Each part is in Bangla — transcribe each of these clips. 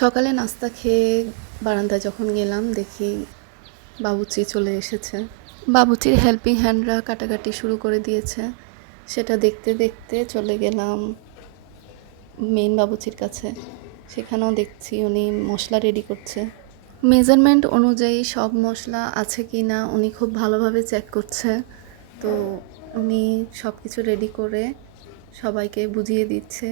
সকালে নাস্তা খেয়ে বারান্দায় যখন গেলাম, দেখি বাবুচি চলে এসেছে। বাবুচির হেল্পিং হ্যান্ডরা কাটাকাটি শুরু করে দিয়েছে। সেটা দেখতে দেখতে চলে গেলাম মেন বাবুচির কাছে। সেখানেও দেখছি উনি মশলা রেডি করছে। মেজারমেন্ট অনুযায়ী সব মশলা আছে কি না উনি খুব ভালোভাবে চেক করছে। তো উনি সব কিছু রেডি করে সবাইকে বুঝিয়ে দিচ্ছে।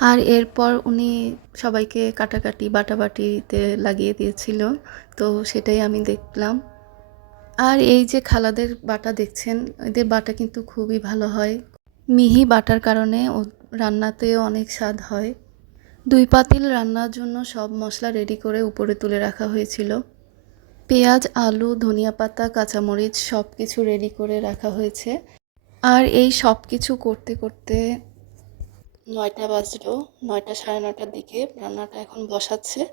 আর এরপর উনি সবাইকে কাটাকাটি, বাটাবাটিতে লাগিয়ে দিয়েছিল। তো সেটাই আমি দেখলাম। আর এই যে খালাদের বাটা দেখছেন, এদের বাটা কিন্তু খুবই ভালো হয়। মিহি বাটার কারণে ও রান্নাতেও অনেক স্বাদ হয়। দুই পাতিল রান্নার জন্য সব মশলা রেডি করে উপরে তুলে রাখা হয়েছিল। পেঁয়াজ, আলু, ধনিয়া পাতা, কাঁচামরিচ সব কিছু রেডি করে রাখা হয়েছে। আর এই সব কিছু করতে করতে নয়টা বাজলো, নয়টা সাড়ে নয়টার দিকে রান্নাটা এখন বসাচ্ছে।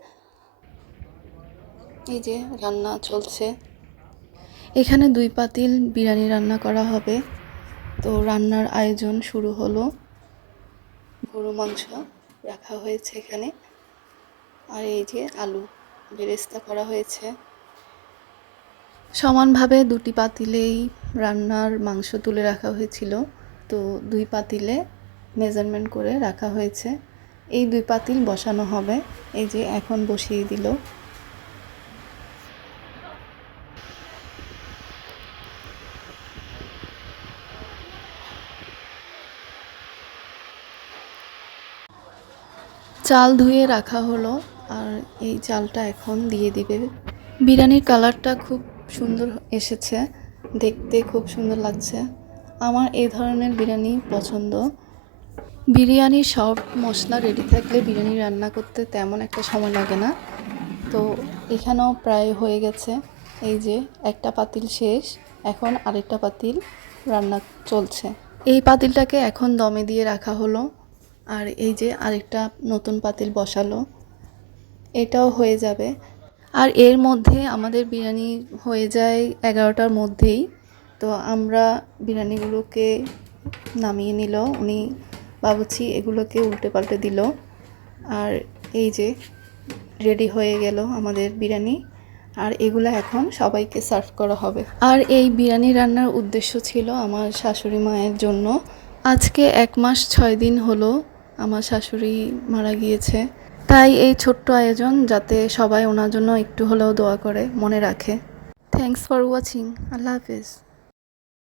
এই যে রান্না চলছে। এখানে দুই পাতিল বিরিয়ানি রান্না করা হবে। তো রান্নার আয়োজন শুরু হলো। গরু মাংস রাখা হয়েছে এখানে। আর এই যে আলু বেরেস্তা করা হয়েছে। সমানভাবে দুটি পাতিলেই রান্নার মাংস তুলে রাখা হয়েছিল। তো দুই পাতিলে মেজারমেন্ট করে রাখা হয়েছে। এই দুই পাতিল বসানো হবে। এই যে এখন বসিয়ে দিল। চাল ধুয়ে রাখা হলো আর এই চালটা এখন দিয়ে দিবে। বিরিয়ানির কালারটা খুব সুন্দর এসেছে। দেখতে খুব সুন্দর লাগছে। আমার এই ধরনের বিরিয়ানি পছন্দ। বিরিয়ানির সব মশলা রেডি থাকলে বিরিয়ানি রান্না করতে তেমন একটা সময় লাগে না। তো এখানেও প্রায় হয়ে গেছে। এই যে একটা পাতিল শেষ, এখন আরেকটা পাতিল রান্না চলছে। এই পাতিলটাকে এখন দমে দিয়ে রাখা হলো। আর এই যে আরেকটা নতুন পাতিল বসালো। এটাও হয়ে যাবে। আর এর মধ্যে আমাদের বিরিয়ানি হয়ে যায় এগারোটার মধ্যেই। তো আমরা বিরিয়ানিগুলোকে নামিয়ে নিল। উনি বাবুচি এগুলোকে উল্টে পাল্টে দিল। আর এই যে রেডি হয়ে গেল আমাদের বিরিয়ানি। আর এগুলো এখন সবাইকে সার্ভ করা হবে। আর এই বিরিয়ানি রান্নার উদ্দেশ্য ছিল আমার শাশুড়ি মায়ের জন্য। আজকে এক মাস ছয় দিন হলো আমার শাশুড়ি মারা গিয়েছে। তাই এই ছোট্ট আয়োজন যাতে সবাই ওনার জন্য একটু হলেও দোয়া করে, মনে রাখে। থ্যাংকস ফর ওয়াচিং আল্লাহ হাফিজ।